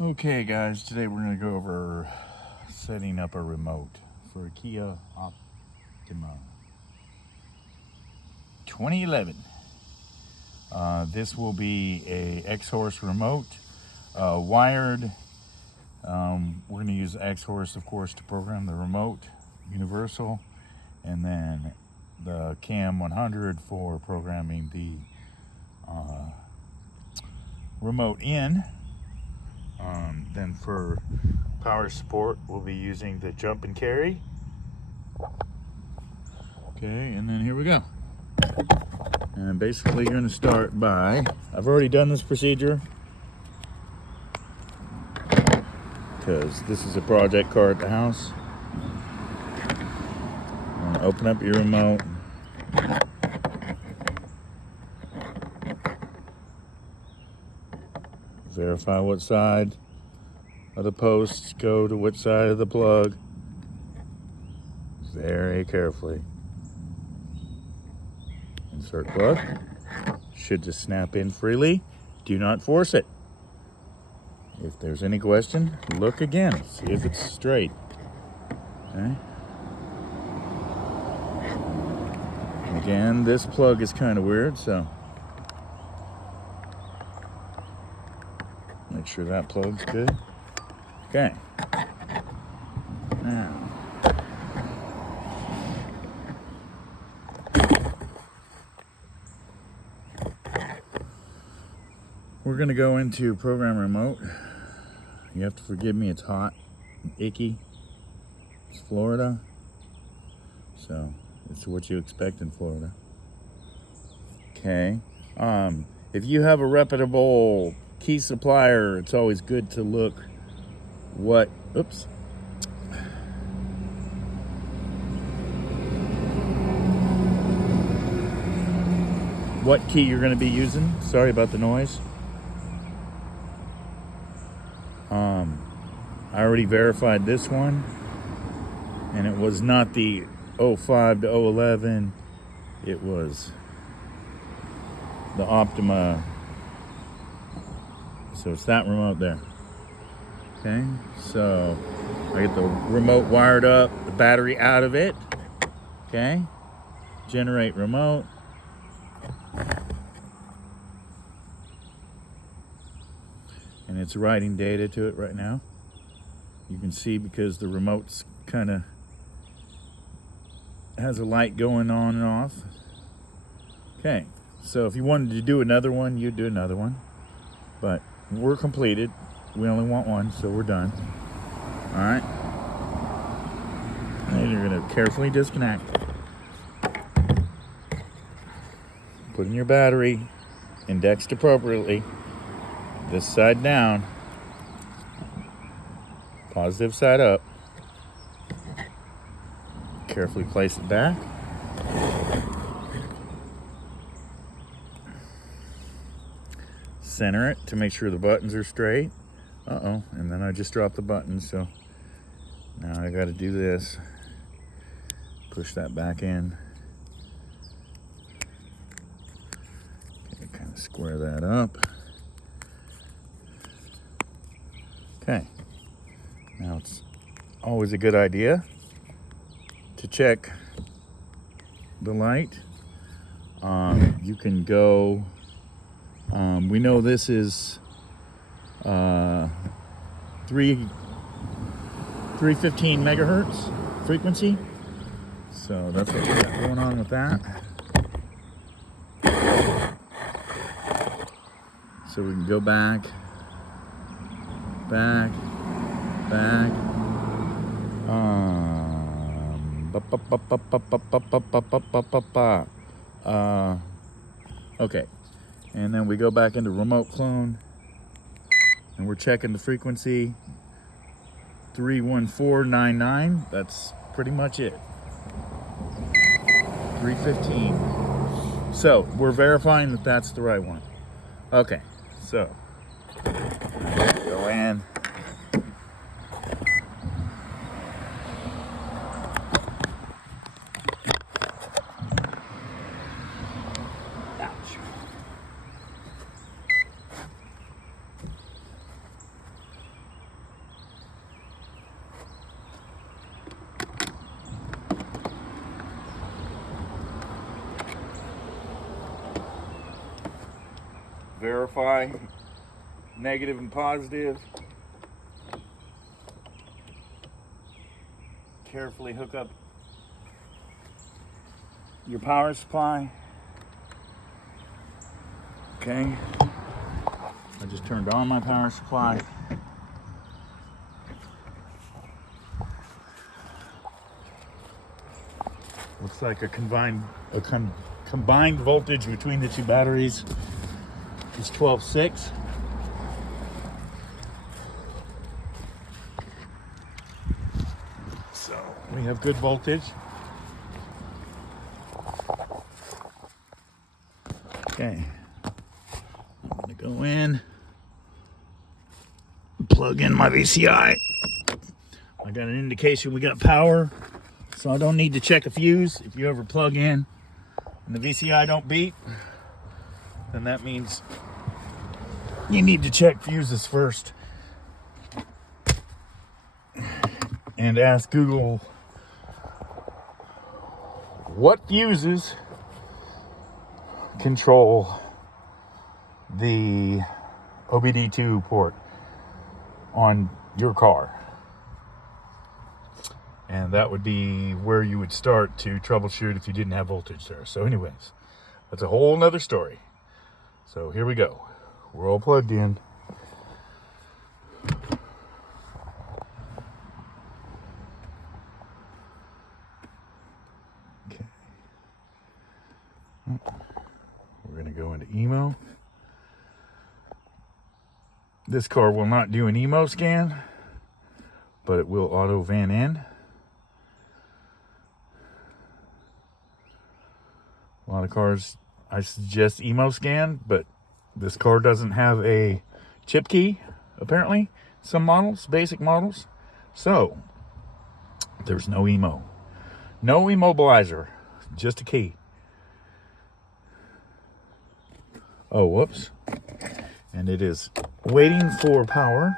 Okay guys, today we're going to go over setting up a remote for a Kia Optima 2011. This will be a Xhorse remote, wired. We're going to use Xhorse, of course, to program the remote, universal, and then the KM100 for programming the remote in. Then for power support, we'll be using the jump and carry. Okay, and then here we go. And basically you're going to start by, I've already done this procedure because this is a project car at the house. Open up your remote. Verify what side of the posts go to which side of the plug. Very carefully. Insert plug. Should just snap in freely. Do not force it. If there's any question, look again. See if it's straight. Okay. Again, this plug is kind of weird, so make sure that plug's good. Okay. Now, we're going to go into program remote. You have to forgive me, it's hot and icky. It's Florida, so it's what you expect in Florida. Okay. If you have a reputable key supplier, it's always good to look what key you're going to be using. Sorry about the noise. I already verified this one, and it was not the 05 to 011. It was the Optima. So it's that remote there. Okay, so I get the remote wired up, the battery out of it. Okay, generate remote. And it's writing data to it right now. You can see because the remote's kind of has a light going on and off. Okay, so if you wanted to do another one, you'd do another one. But we're completed. We only want one, so we're done. All right. And you're going to carefully disconnect. Put in your battery, indexed appropriately. This side down, positive side up. Carefully place it back. Center it to make sure the buttons are straight. And then I just dropped the button, so now I got to do this. Push that back in. Okay, kind of square that up. Okay, now it's always a good idea to check the light. You can go, we know this is 315 megahertz frequency, so that's what we got going on with that. So we can go back, okay, and then we go back into remote clone, and we're checking the frequency 31499. That's pretty much it. 315. So we're verifying that that's the right one. Okay, so go in. verify negative and positive. Carefully hook up your power supply. Okay, I just turned on my power supply. Looks like a combined voltage between the two batteries is 12.6. So we have good voltage. Okay, I'm gonna go in, plug in my VCI. I got an indication we got power, so I don't need to check a fuse. If you ever plug in and the VCI don't beep, then that means you need to check fuses first. And ask Google what fuses control the OBD2 port on your car. And that would be where you would start to troubleshoot if you didn't have voltage there. So anyways, that's a whole nother story. So here we go. We're all plugged in. Okay. We're going to go into emo. This car will not do an emo scan, but it will auto van in. A lot of cars, I suggest emo scan, but this car doesn't have a chip key, apparently. Some models, basic models. So, there's no emo. No immobilizer, just a key. Oh, whoops. And it is waiting for power.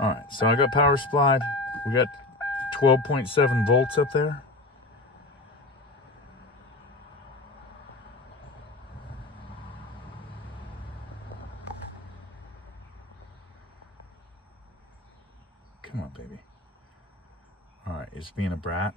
All right, so I got power supplied. We got 12.7 volts up there. Come on, baby. All right, it's being a brat.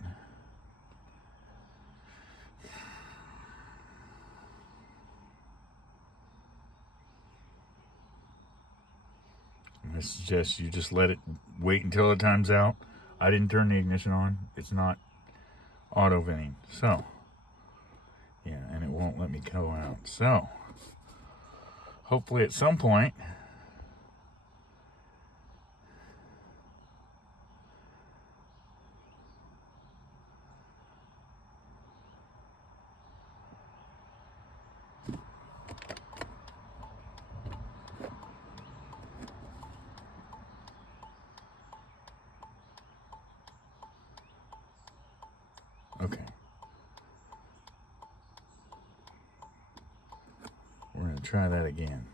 I suggest you just let it wait until it times out. I didn't turn the ignition on. It's not auto venting. So, yeah, and it won't let me go out. So, hopefully at some point, okay. We're going to try that again.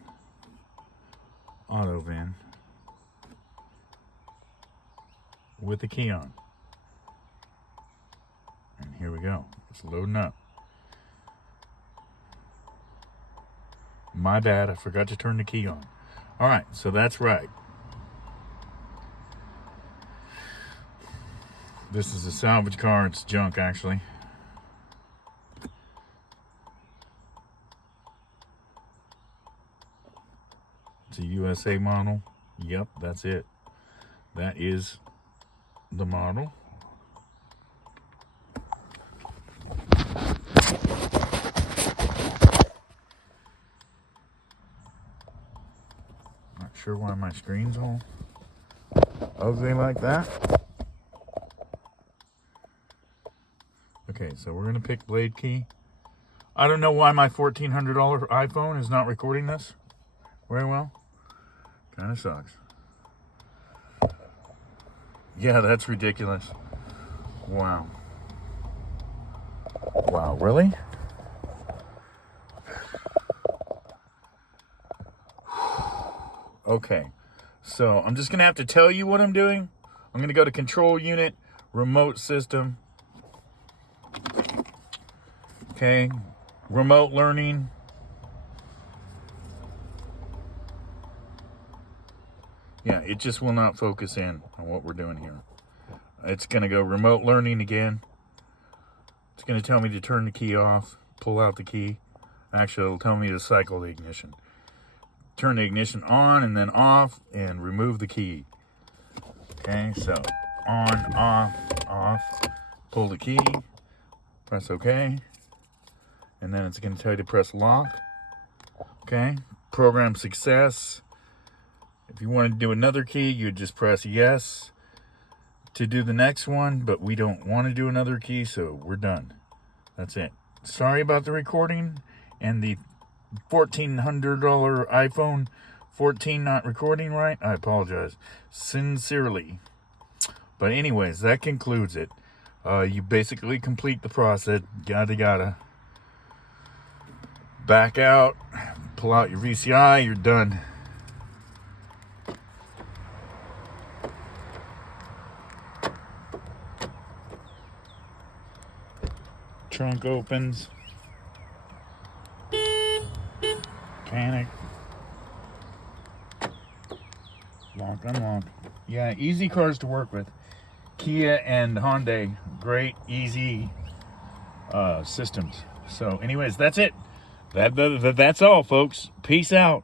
Auto van with the key on. And here we go. It's loading up. My bad, I forgot to turn the key on. All right, so that's right. This is a salvage car. It's junk, actually. It's a USA model. Yep, that's it. That is the model. Not sure why my screen's all ugly like that. Okay, so we're gonna pick blade key. I don't know why my $1,400 iPhone is not recording this very well. Kind of sucks. Yeah, that's ridiculous. Wow. Wow, really? Okay, so I'm just gonna have to tell you what I'm doing. I'm gonna go to control unit, remote system. Okay, remote learning. Yeah, it just will not focus in on what we're doing here. It's going to go remote learning again. It's going to tell me to turn the key off, pull out the key. Actually, it'll tell me to cycle the ignition. Turn the ignition on and then off and remove the key. Okay, so on, off, off. Pull the key, press OK. And then it's going to tell you to press lock. Okay, program success. If you want to do another key, you just press yes to do the next one, but we don't want to do another key, so we're done. That's it. Sorry about the recording and the $1,400 iPhone 14 not recording right. I apologize sincerely. But anyways, that concludes it. You basically complete the process. Yada. Back out, pull out your VCI, you're done. Trunk opens. Panic. Lock, unlock. Yeah, easy cars to work with. Kia and Hyundai, great, easy systems. So anyways, that's it. That's all, folks. Peace out.